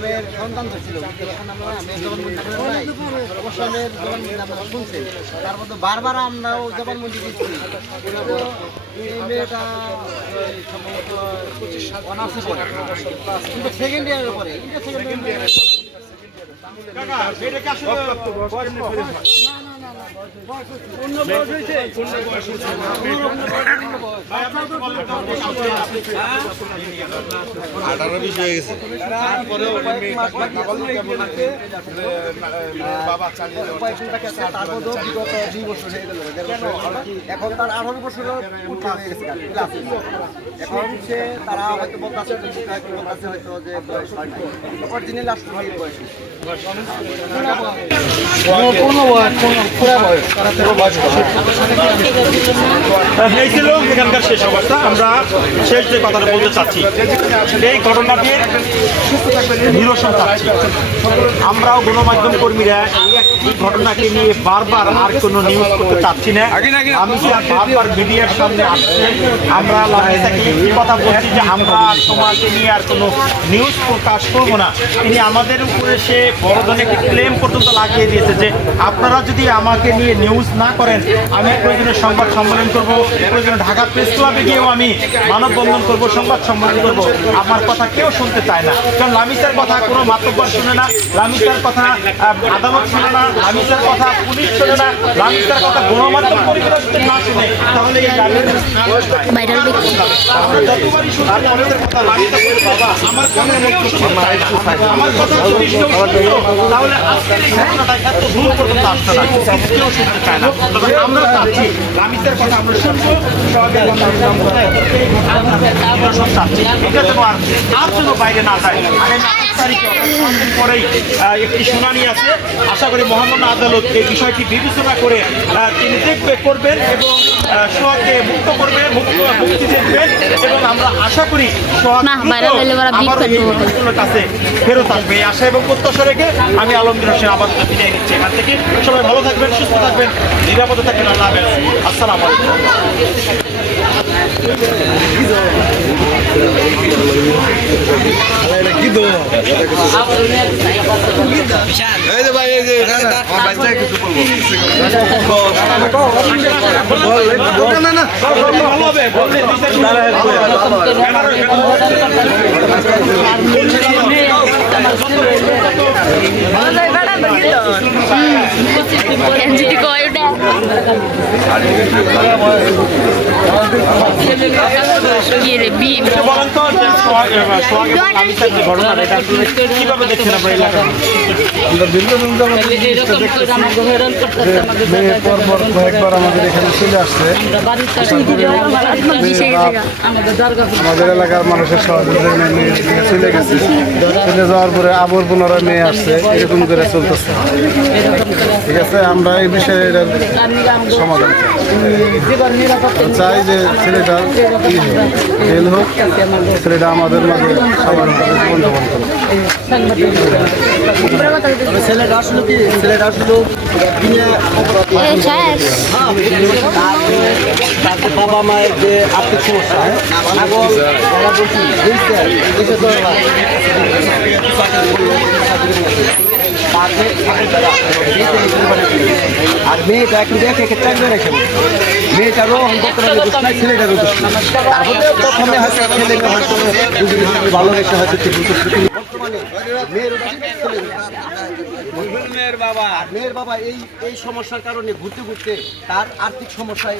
মেয়ের সন্তান তো ছিল শুনছে, তারপর তো বারবার আমরাও জবানবন্দি দিচ্ছি। মেয়েটা সম্ভবত অনার্সে পড়ে, কিন্তু সেকেন্ড ইয়ারের পরে এখন তার 18 বছর হয়ে গেছে। এখন সে তারা হয়তো বলতেছে হয়তো যে বয়স হয়নি, অরিজিনাল আসলে বয়স এই ছিল এখানকার শেষ অবস্থা। আমরা শেষ যে কথাটা বলতে চাচ্ছি, এই ঘটনাটির নিরসন চাচ্ছি। আমরাও গণমাধ্যম কর্মীরা এই ঘটনাকে নিয়ে বারবার আর কোনো নিউজ করতে চাচ্ছি না। আমি বারবার মিডিয়ার সামনে আসছে, আমরা এই কথা বলছি যে আমরা সমাজকে নিয়ে আর কোনো নিউজ প্রকাশ করবো না। তিনি আমাদের উপরে সে বড় ধরনের একটি ক্লেম পর্যন্ত লাগিয়ে দিয়েছে যে আপনারা যদি আমাকে নিয়ে নিউজ না করেন, আমি প্রয়োজনে সংবাদ সম্মেলন করব, প্রয়োজনে ঢাকা প্রেস ক্লাবে গিয়েও আমি মানববন্ধন করব, সংবাদ সম্মেলন করব। আমার কথা কেউ শুনতে চায় না, কারণ লামিসার কথা কোনো মাতব্বর শুনে না, লামিসার কথা আদালত শুনে না, লামিসার কথা পুলিশ শুনে না, লামিসার কথা গণমাধ্যম পরিবেশ না শুনে, তাহলে এই আমার কথা যদি তাহলে আজকের এই ঘটনাটা এত দূর পর্যন্ত আসতো না, কেউ শুনতে চায় না। তবে আমরা চাচ্ছি লামিসের কথা আমরা শুনবো, চাচ্ছি এটা যেন আর যেন বাইরে না যায়। আগামী 28 তারিখে পরেই একটি শুনানি আছে। আশা করি মহামান্য আদালত এই বিষয়টি বিবেচনা করে তিনি করবেন এবং সোহাগকে মুক্ত করবে, মুক্তি দেখবেন এবং আমরা আশা করি সোহাগ কাছে ফেরত আসবে। এই আশা এবং প্রত্যাশা রেখে আমি আলমগীর হোসেন আবার বিদায় নিচ্ছি এখান থেকে। সবাই ভালো থাকবেন, সুস্থ থাকবেন, নিরাপদে থাকবেন। আল্লাহ হাফেজ, আসসালামু আলাইকুম। কিভাবে দেখছেন আপনার এলাকা? কয়েকবার আমাদের এখানে চলে আসছে, আমাদের এলাকার মানুষের সহযোগিতা নিয়ে চলে গেছে। চলে যাওয়ার পরে আবার পুনরায় মেয়ে আসছে, এরকম করে চলতেছে। ঠিক আছে, আমরা এই বিষয়ে এটার সমাধান চাই যে ছেলেটা জেল হোক, ছেলেটা আমাদের মাঝে সবার জীবনযাপন করুক। ছেলেটা আসলো কি, ছেলেটা আসলো তাদের বাবা মায়ের যে আর্থিক সমস্যা, আর মেয়েটা একটু দেখে চাকরি রেখে মেয়েটারও ছেলেটারও প্রথমে হয়তো ছেলেটা হয়তো ভালো রেখে হয়তো মেয়ের বাবা এই সমস্যার কারণে ঘুরতে ঘুরতে তার আর্থিক সমস্যায়